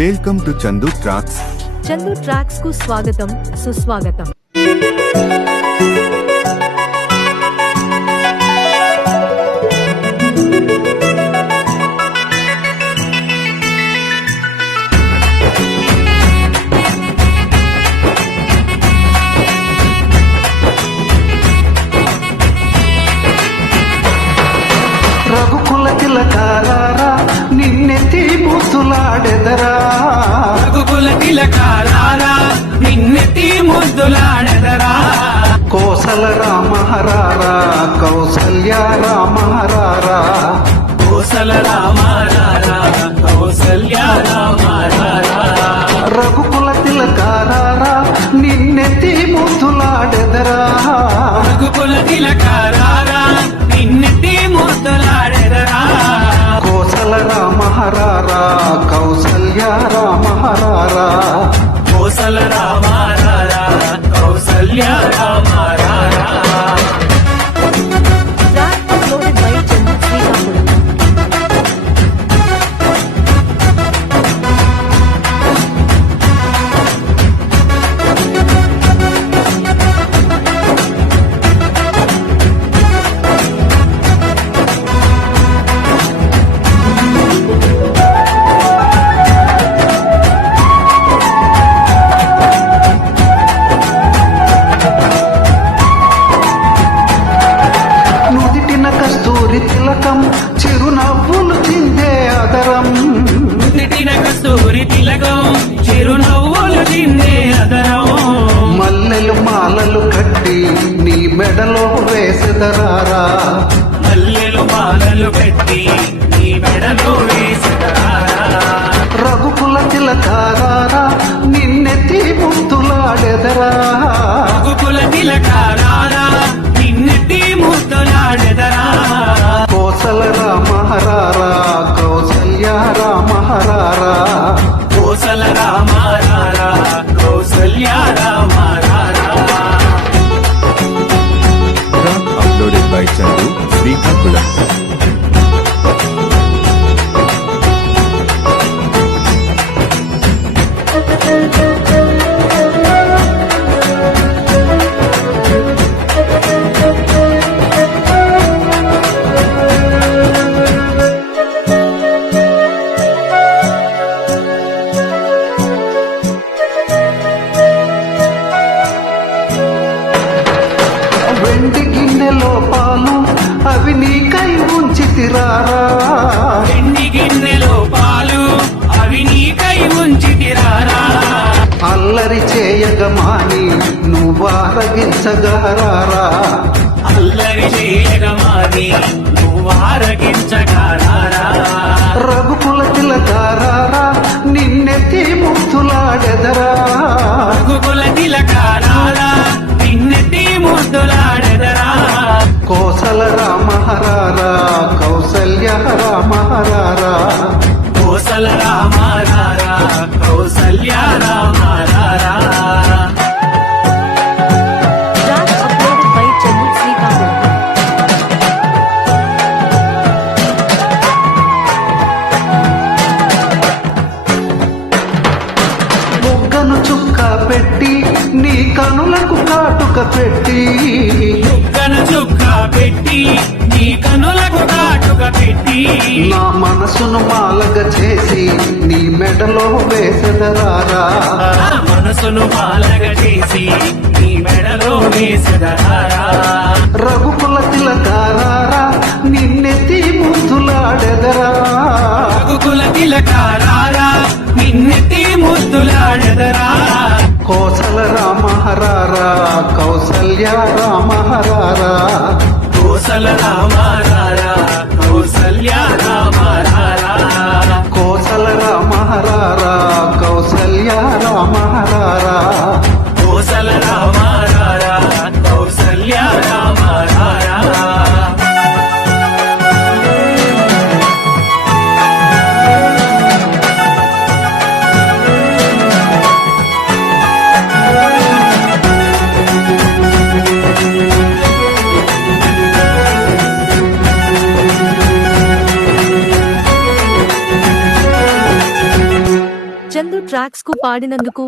Welcome to Chandu tracks. Chandu tracks కు స్వాగతం, సుస్వాగతం. రఘుకుల తిలకారారా నిన్నెత్తి ముద్దులాడెదరా, రఘుకుల తిలకారారా నిన్నెత్తి ముద్దులాడెదరా, కోసల రామహరారా కౌసల్య రామహరారా, కోసల రామారారా కౌసల్య రామారారా, రఘుకుల తిలకారారా నిన్నెత్తి ముద్దులాడెదరా, రఘుకుల తిలకారారా నిన్నెత్తి ముద్దులాడెదరా, కోసల రామహరారా కౌసల్య రామహరారా, కోసల రామారారా కౌసల్య రామారారా. Track uploaded by Chandu Srikakulam. నుదిటిన కస్తూరి తిలకం చిరునవ్వులు చిందే అదరం, నుదిటిన కస్తూరి తిలకం చిరునవ్వులు చిందే అదరం, మల్లెలు మాలలు కట్టి నీ మెడలో వేసెదరారా, మల్లెలు మాలలు పెట్టి నీ మెడలో వేసెదరారా, రఘుకుల తిలకారారా నిన్నెత్తి ముద్దులాడెదరా, రఘుకుల తిలకారారా నిన్నెత్తి ముద్దులాడెదరా, కోసల రామహరారా కౌసల్య రామహరారా, కోసల రామారారా కౌసల్య రామారారా. Track uploaded by Chandu Srikakulam. వెండి గిన్నెలో పాలు అవి నీకై ఉంచితిరారా, వెండి గిన్నెలో పాలు అవి నీకై ఉంచితిరారా, అల్లరి చేయగమాని నువ్వారగించగరారా, అల్లరి చేయగమాని నువ్వారగించగారారా, రఘుకుల తిలకారారా నిన్నెత్తి ముద్దులాడెదరా, రఘుకుల తిలకారారా నిన్నెత్తి ముద్దులాడెదరా, కోసల రామహరారా కౌసల్య రామహరారా, కోసల రామారారా కౌసల్య రామారారా. Track uploaded by Chandu Srikakulam. బుగ్గను చుక్క పెట్టి నీ కనులకు కాటుక పెట్టి, చుక్కను చుక్క పెట్టి నీ కనులకు కాటుక పెట్టి, నా మనసును మాలగ చేసి నీ మెడలో వేసెదరారా, నా మనసును మాలగ చేసి నీ మెడలో వేసెదరారా, రఘుకుల తిలకారారా నిన్నెత్తి ముద్దులాడెదరా, రఘుకుల తిలకారారా నిన్నెత్తి ముద్దులాడెదరా, కోసల రామహరారా కౌసల్య రామహరారా, కోసల రామారారా కౌసల్య రామారారా, కోసల రామహరారా కౌసల్య రామహరారా, కోసల రామారారా కౌసల్య రామారారా. చందు ట్రాక్స్ కు పాడినందుకు